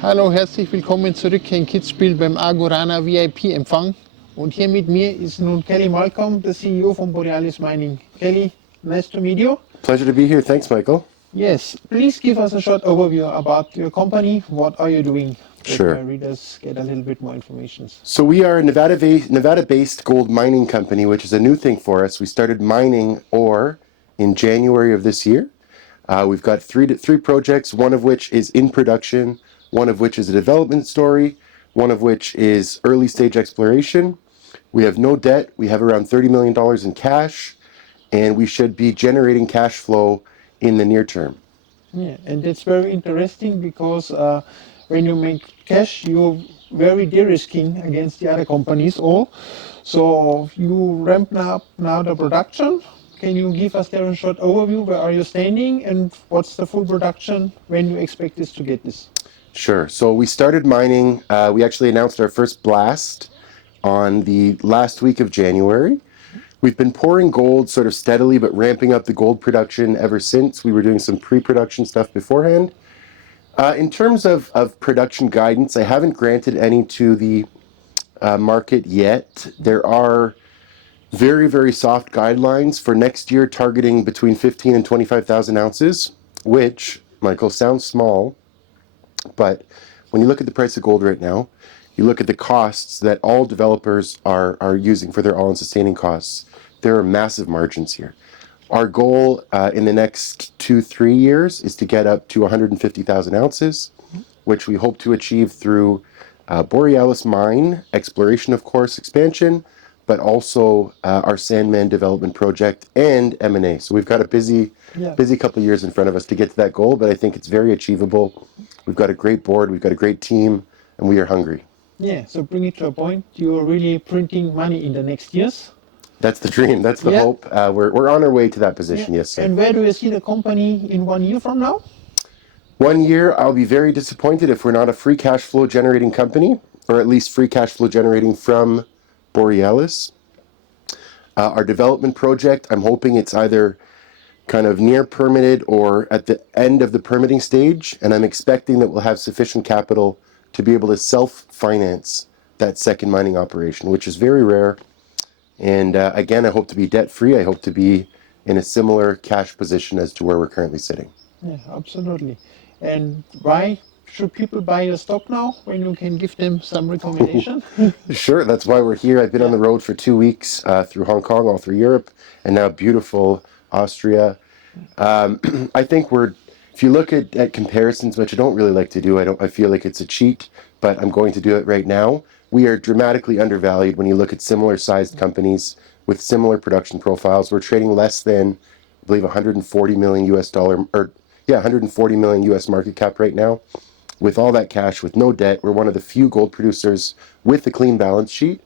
Hallo, herzlich willkommen zurück hier in Kitzbühel beim AGORANA VIP-Empfang. Und hier mit mir ist nun Kelly Malcolm, der CEO von Borealis Mining. Kelly, nice to meet you. Pleasure to be here. Thanks, Michael. Yes, please give us a short overview about your company. What are you doing? Sure. That my readers get a little bit more information. So we are a Nevada-based gold mining company, which is a new thing for us. We started mining ore in January of this year. We've got three projects, one of which is in production, one of which is a development story, one of which is early stage exploration. We have no debt. We have around $30 million in cash, and we should be generating cash flow in the near term. Yeah, and that's very interesting because when you make cash, you're very de-risking against the other companies all. So you ramp up now the production. Can you give us there a short overview? Where are you standing and what's the full production? When you expect this to get this? Sure. So we started mining. We actually announced our first blast on the last week of January. We've been pouring gold sort of steadily, but ramping up the gold production ever since. We were doing some pre-production stuff beforehand. In terms of production guidance, I haven't granted any to the market yet. There are very, very soft guidelines for next year targeting between 15 and 25,000 ounces, which, Michael, sounds small, but when you look at the price of gold right now, you look at the costs that all developers are using for their all-in sustaining costs, there are massive margins here. Our goal in the next 2-3 years is to get up to 150,000 ounces, which we hope to achieve through Borealis mine, exploration, of course, expansion, but also our Sandman development project and M&A. So we've got a busy couple of years in front of us to get to that goal, but I think it's very achievable. We've got a great board, we've got a great team, and we are hungry. Yeah, so bring it to a point. You're really printing money in the next years. That's the dream, that's the hope. We're on our way to that position, yes, sir. And where do you see the company in 1 year from now? 1 year, I'll be very disappointed if we're not a free cash flow generating company, or at least free cash flow generating from Borealis. Our development project, I'm hoping it's either kind of near permitted or at the end of the permitting stage, and I'm expecting that we'll have sufficient capital to be able to self-finance that second mining operation, which is very rare. And again, I hope to be debt-free. I hope to be in a similar cash position as to where we're currently sitting. Yeah, absolutely. And why should people buy your stock now when you can give them some recommendation? Sure, that's why we're here. I've been on the road for 2 weeks through Hong Kong, all through Europe, and now beautiful Austria. I think if you look at comparisons, which I don't really like to do, I feel like it's a cheat, but I'm going to do it right now. We are dramatically undervalued when you look at similar sized companies with similar production profiles. We're trading less than, I believe, $140 million US dollar, or yeah, $140 million US market cap right now. With all that cash, with no debt, we're one of the few gold producers with a clean balance sheet,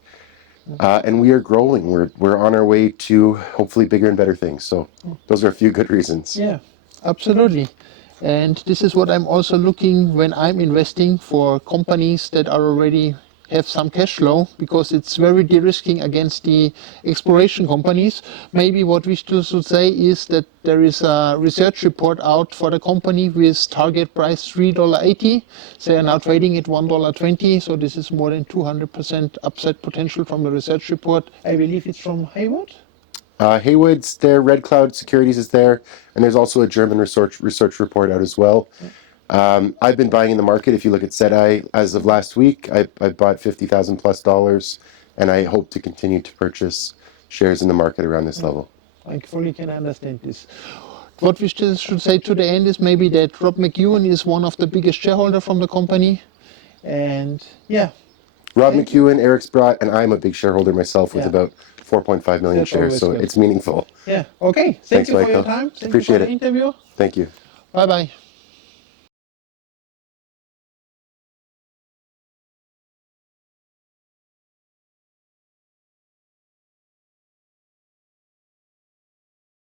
and we are growing. We're on our way to hopefully bigger and better things. So those are a few good reasons. Yeah, absolutely. And this is what I'm also looking when I'm investing for companies that are already have some cash flow, because it's very de-risking against the exploration companies. Maybe what we still should say is that there is a research report out for the company with target price $3.80. They are now trading at $1.20, so this is more than 200% upside potential from the research report. I believe it's from Haywood. Haywood's there, Red Cloud Securities is there, and there's also a German research report out as well. I've been buying in the market. If you look at SEDI, as of last week, I bought $50,000 plus, and I hope to continue to purchase shares in the market around this level. I fully can understand this. What we still should say to the end is maybe that Rob McEwen is one of the biggest shareholders from the company, and yeah. Rob McEwen, Eric Sprott, and I'm a big shareholder myself with about 4.5 million shares, so it's meaningful. Yeah, okay. Thank you for your time. Appreciate it. Interview. Thank you. Bye-bye.